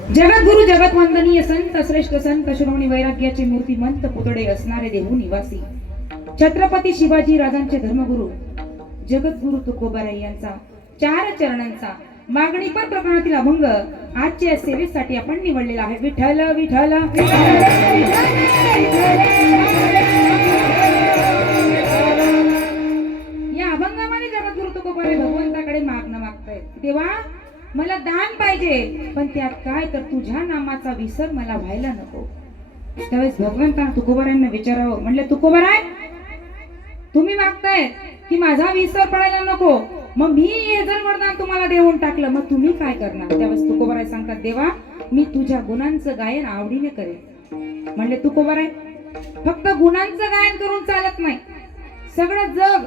जगद्गुरु जगतवंदनीय संत श्रेष्ठ संत श्रोमणी वैराग्याचे मूर्तिमंत पुतळे असणारे देहू निवासी छत्रपती शिवाजी राजांचे धर्मगुरु जगद्गुरु तुकोबाराय यांचा 4 चरणांचा मागणीपर प्रकरणातील अभंग आजच्या सेवेसाठी आपण निवडलेला आहे। विठ्ठल विठ्ठल या अभंगामध्ये जगद्गुरु तुकोबाराय भगवंताकडे मागणं मागतायत, देवा मला दान पाहिजे, पण त्यात काय तर तुझ्या नामाचा विसर मला व्हायला नको। त्यावेळेस भगवंताने तुकोबारायांना विचारावं, म्हणले तुकोबाराय तुम्ही मागताय की माझा विसर पडायला नको, मग मी हे जर वरदान तुम्हाला देऊन टाकलं मग तुम्ही काय करणार? त्यावेळेस तुकोबाराय सांगतात, देवा मी तुझ्या गुणांचं गायन आवडीने करेन। म्हणले तुकोबाराय फक्त गुणांचं गायन करून चालत नाही, सगळं जग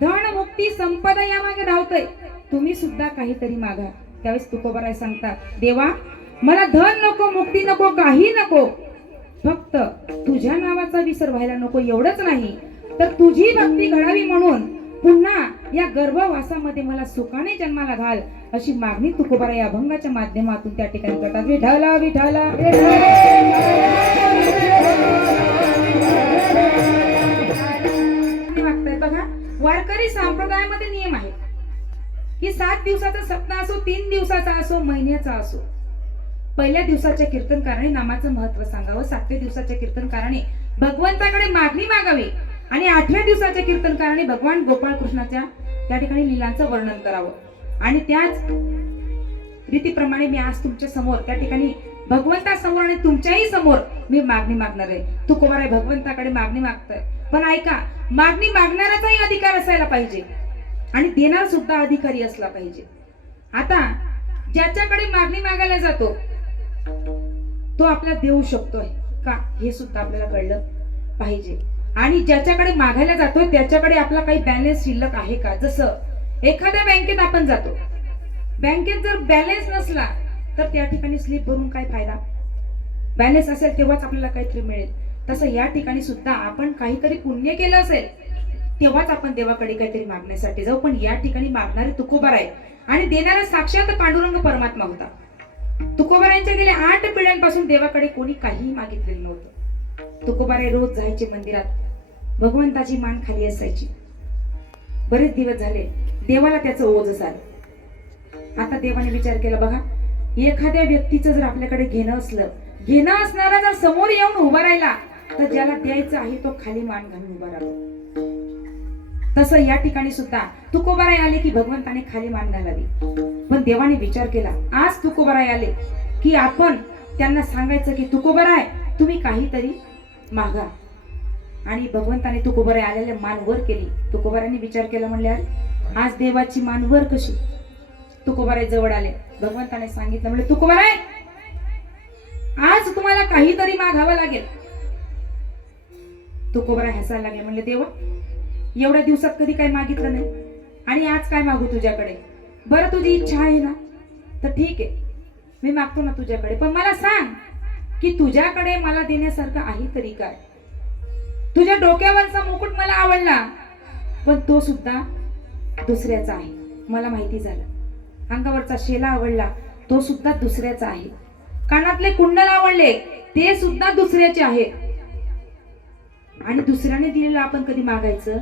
धन मुक्ती संपदा यामागे धावतंय, तुम्ही सुद्धा काहीतरी मागा। त्यावेळेस तुकोबाराय सांगतात, देवा मला धन नको, मुक्ती नको, काही नको, फक्त तुझ्या नावाचा विसर व्हायला नको। एवढंच नाही तर तुझी भक्ती घडावी म्हणून पुन्हा या गर्भवासामध्ये मला सुखाने जन्माला घाल, अशी मागणी तुकोबाराय या अभंगाच्या माध्यमातून त्या ठिकाणी करतात। विठ्ठला विठ्ठला मागताय बघा, वारकरी संप्रदायामध्ये नियम आहे की 7 दिवसाचा सप्ताह असो, 3 दिवसाचा असो, महिन्याचा असो, पहिल्या दिवसाच्या कीर्तनकाराने नामाचं महत्व सांगावं, 7व्या दिवसाच्या कीर्तनकाराने भगवंताकडे मागणी मागावी आणि 8व्या दिवसाच्या कीर्तनकाराने भगवान गोपाळ कृष्णाच्या त्या ठिकाणी लीलांचं वर्णन करावं। आणि त्याच रीतीप्रमाणे मी आज तुमच्या समोर त्या ठिकाणी भगवंता समोर आणि तुमच्याही समोर मी मागणी मागणार आहे। तुकोबाराय भगवंताकडे मागणी मागताय, पण ऐका, मागणी मागणाराचाही अधिकार असायला पाहिजे आणि देणार सुद्धा अधिकारी असला पाहिजे। आता ज्याच्याकडे मागणी मागायला जातो तो आपल्याला देऊ शकतोय का हे सुद्धा आपल्याला कळलं पाहिजे, आणि ज्याच्याकडे मागायला जातोय त्याच्याकडे आपला काही बॅलन्स शिल्लक आहे का? जसं एखाद्या बँकेत आपण जातो, बँकेत जर बॅलन्स नसला तर त्या ठिकाणी स्लिप भरून काय फायदा? बॅलन्स असेल तेव्हाच आपल्याला काहीतरी मिळेल। तसं या ठिकाणी सुद्धा आपण काहीतरी पुण्य केलं असेल तेव्हाच आपण देवाकडे काहीतरी मागण्यासाठी जाऊ, पण या ठिकाणी मागणारे तुकोबाराय आणि देणारा साक्षात पांडुरंग परमात्मा होता। तुकोबारायांच्या गेल्या 8 पिढ्यांपासून देवाकडे कोणी काहीही मागितलेलं नव्हतं। तुकोबाराय रोज जायचे मंदिरात, भगवंताची मान खाली असायची। बरेच दिवस झाले देवाला त्याचं ओझ आलं। आता देवाने विचार केला, बघा एखाद्या व्यक्तीचं जर आपल्याकडे घेणं असणारा जर समोर येऊन उभा राहिला तर ज्याला द्यायचं आहे तो खाली मान घालून उभा राहावा। तसं या ठिकाणी सुद्धा तुकोबाराय आले की भगवंताने खाली मान घालावी, पण देवाने विचार केला, आज तुकोबाराय आले की आपण त्यांना सांगायचं की तुकोबाराय तुम्ही काहीतरी मागा। आणि भगवंताने तुकोबाराय आलेले मान वर केली। तुकोबारायांनी विचार केला, म्हणले आज देवाची मान वर कशी? तुकोबाराय जवळ आले, भगवंताने सांगितलं, म्हणले तुकोबाराय आज तुम्हाला काहीतरी मागावं लागेल। तुकोबाराय हसायला लागले, म्हणले देवा एवढ्या दिवसात कधी काही मागितलं नाही आणि आज काय मागू तुझ्याकडे? बरं तुझी इच्छा आहे ना तर ठीक आहे, मी मागतो ना तुझ्याकडे, पण मला सांग की तुझ्याकडे मला देण्यासारखं आहे तरी काय? तुझ्या डोक्यावरचा मुकुट मला आवडला पण तो सुद्धा दुसऱ्याचा आहे, मला माहिती झालं। अंगावरचा शेला आवडला तो सुद्धा दुसऱ्याचा आहे, कानातले कुंडल आवडले ते सुद्धा दुसऱ्याचे आहे, आणि दुसऱ्याने दिलेलं आपण कधी मागायचं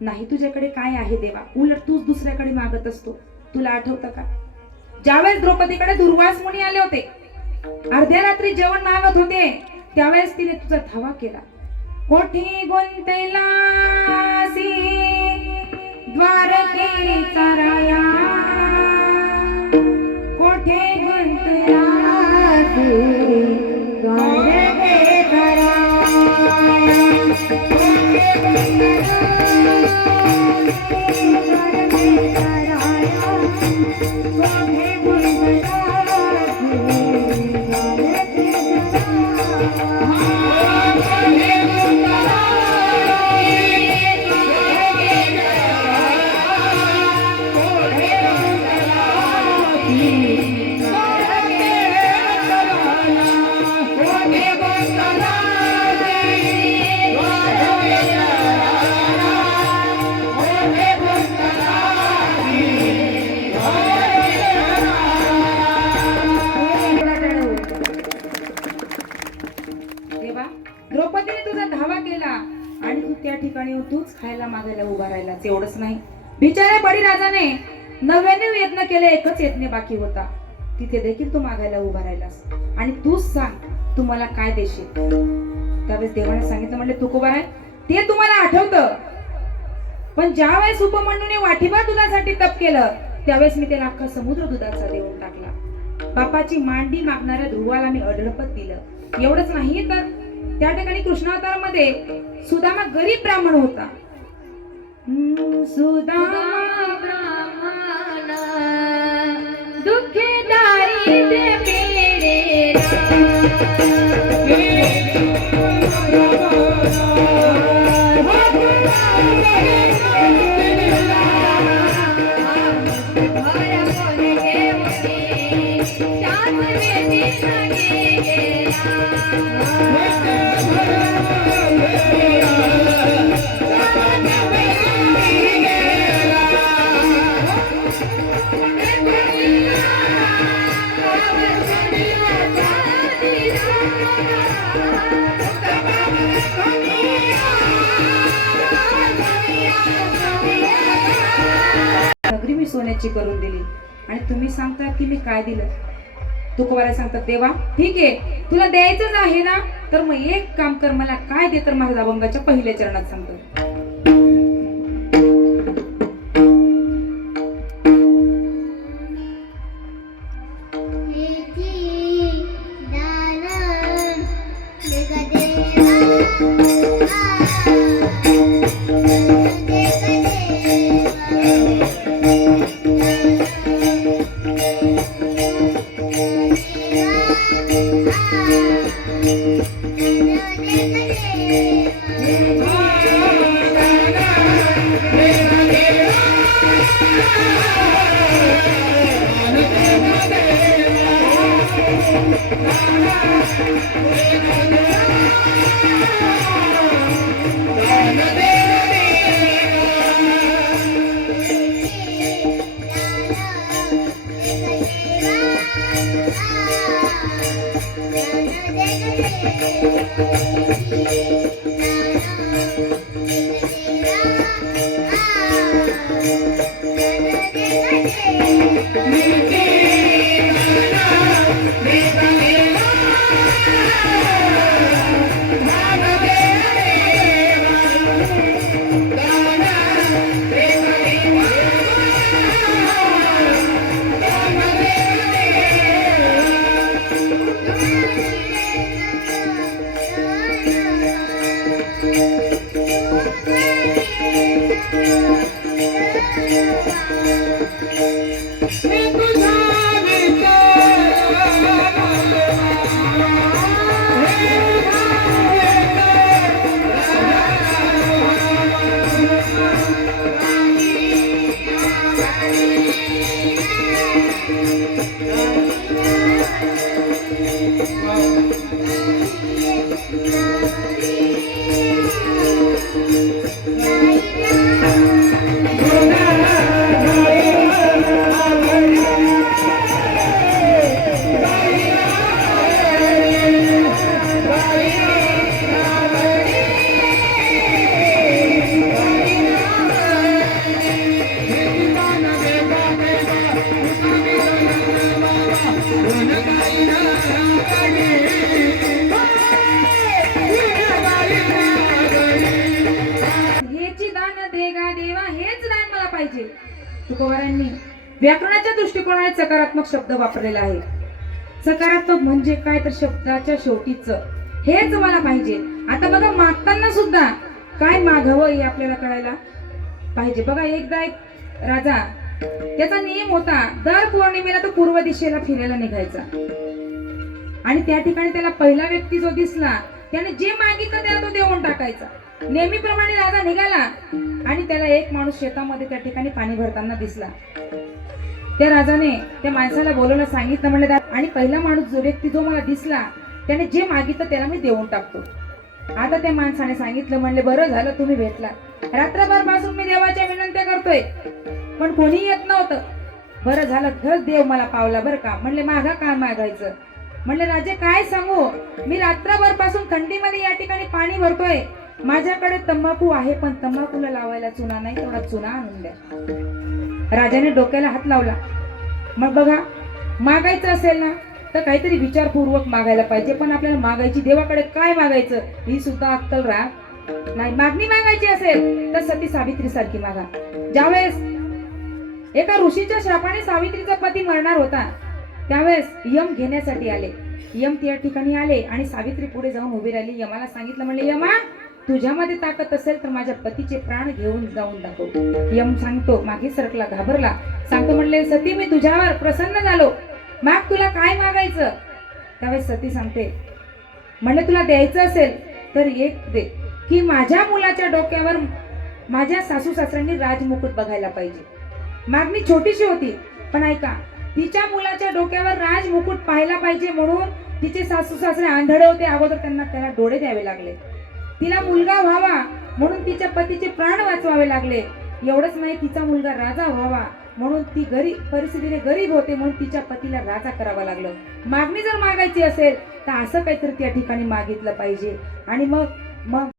नाही। तुझ्याकडे काय आहे देवा? उलट तूच दुसऱ्याकडे मागत असतो। तुला आठवतं का ज्यावेळेस द्रौपदीकडे दुर्वास मुनी आले होते, अर्ध्या रात्री जेवण मागत होते, त्यावेळेस तिने तुझा धावा केला। कोठी गुंतलासी द्वारकेचा राया, कोठे गुंतलासी द्वारकेचा राया, Hey, येऊन तूच खायला मागायला उभा राहिलाच. एवढंच नाही, बिचाऱ्या बळीराजाने 99 यत्न केले, एकच यत्न बाकी होता. तिथे देखील तू मागायला उभा राहिलास आणि तूच सांग तू मला काय देशील. त्यावेळेस देवाने सांगितलं, म्हणले तुकोबाराय ते तुम्हाला आठवतं, पण ज्या वेळेस उपमन्यूने वाटीभर दुधासाठी तप केलं त्यावेळेस मी त्याला अख्खा समुद्र दुधाचा देऊन टाकला. बापाची मांडी मागणाऱ्या ध्रुवाला मी अढळपत दिलं. एवढंच नाही तर त्या ठिकाणी कृष्णावतार मध्ये सुदामा गरीब ब्राह्मण होता. सुदामा ब्राह्मण दुःखे दारिद्र्य नगरी मी सोन्याची करून दिली आणि तुम्ही सांगता की मी काय दिलं. तुकोबाराय सांगतात, देवा ठीक आहे तुला द्यायचंच आहे ना, तर मग एक काम कर, मला काय दे तर माझ्या अभंगाच्या पहिल्या चरणात सांगतो. तुकोबारायांनी व्याकरणाच्या दृष्टिकोनाने सकारात्मक शब्द वापरलेला आहे. सकारात्मक म्हणजे काय तर शब्दाच्या शेवटीच हेच मला पाहिजे. आता बघा मागताना सुद्धा काय मागावं हे आपल्याला कळायला पाहिजे. बघा एकदा एक राजा, त्याचा नियम होता दर पौर्णिमेला तो पूर्व दिशेला फिरायला निघायचा आणि त्या ठिकाणी त्याला पहिला व्यक्ती जो दिसला त्याने जे मागितलं त्याला तो देऊन टाकायचा. नेहमीप्रमाणे राजा निघाला आणि त्याला एक माणूस शेतामध्ये त्या ठिकाणी पाणी भरताना दिसला. त्या राजाने त्या माणसाला बोलवलं, सांगितलं, म्हणले आणि पहिला माणूस जो व्यक्ती जो मला दिसला त्याने जे मागितलं त्याला मी देऊन टाकतो. आता त्या माणसाने सांगितलं, म्हणले बरं झालं तुम्ही भेटला, रात्रभर पासून मी देवाच्या विनंत्या करतोय पण कोणी येत नव्हतं. बरं झालं खरंच देव मला पावला बरं का. म्हणले मागा काय मागायचं. म्हणले राजे काय सांगू, मी रात्रभर पासून थंडीमध्ये या ठिकाणी पाणी भरतोय माझ्याकडे तंबाखू आहे पण तंबाखूला लावायला चुना नाही, तेवढा चुना आणून द्या. राजाने डोक्याला हात लावला. मग बघा, मागायचं असेल ना तर काहीतरी विचारपूर्वक मागायला पाहिजे, पण आपल्याला मागायची देवाकडे काय मागायचं ही सुद्धा अक्कल राहत नाही. मागणी मागायची असेल तर सती सावित्री सारखी मागा. ज्यावेळेस एका ऋषीच्या शापाने सावित्रीचा पती मरणार होता त्यावेळेस यम घेण्यासाठी आले. यम त्या ठिकाणी आले आणि सावित्री पुढे जाऊन उभी राहिली. यमाला सांगितलं, म्हणले यमा तुझ्यामध्ये ताकद असेल तर माझ्या पतीचे प्राण घेऊन जाऊन दाखव. यम सांगतो, मागे सरकला, घाबरला. सांगतो, म्हणले सती मी तुझ्यावर प्रसन्न झालो, माग तुला काय मागायचं. त्यावेळेस सती सांगते, म्हणले तुला द्यायचं असेल तर एक दे, की माझ्या मुलाच्या डोक्यावर माझ्या सासू सासऱ्यांनी राजमुकुट बघायला पाहिजे. मागणी छोटीशी होती पण ऐका, तिच्या मुलाच्या डोक्यावर राजमुकुट पाहायला पाहिजे म्हणून तिचे सासू सासरे आंधळे होते. अगोदर त्याला डोळे द्यावे लागले. तिला मुलगा व्हावा म्हणून तिच्या पतीचे प्राण वाचवावे लागले. एवढंच नाही, तिचा मुलगा राजा व्हावा म्हणून ती गरीब परिस्थितीने गरीब होते म्हणून तिच्या पतीला राजा करावा लागलं. मागणी जर मागायची असेल तर असं काहीतरी त्या ठिकाणी मागितलं पाहिजे. आणि मग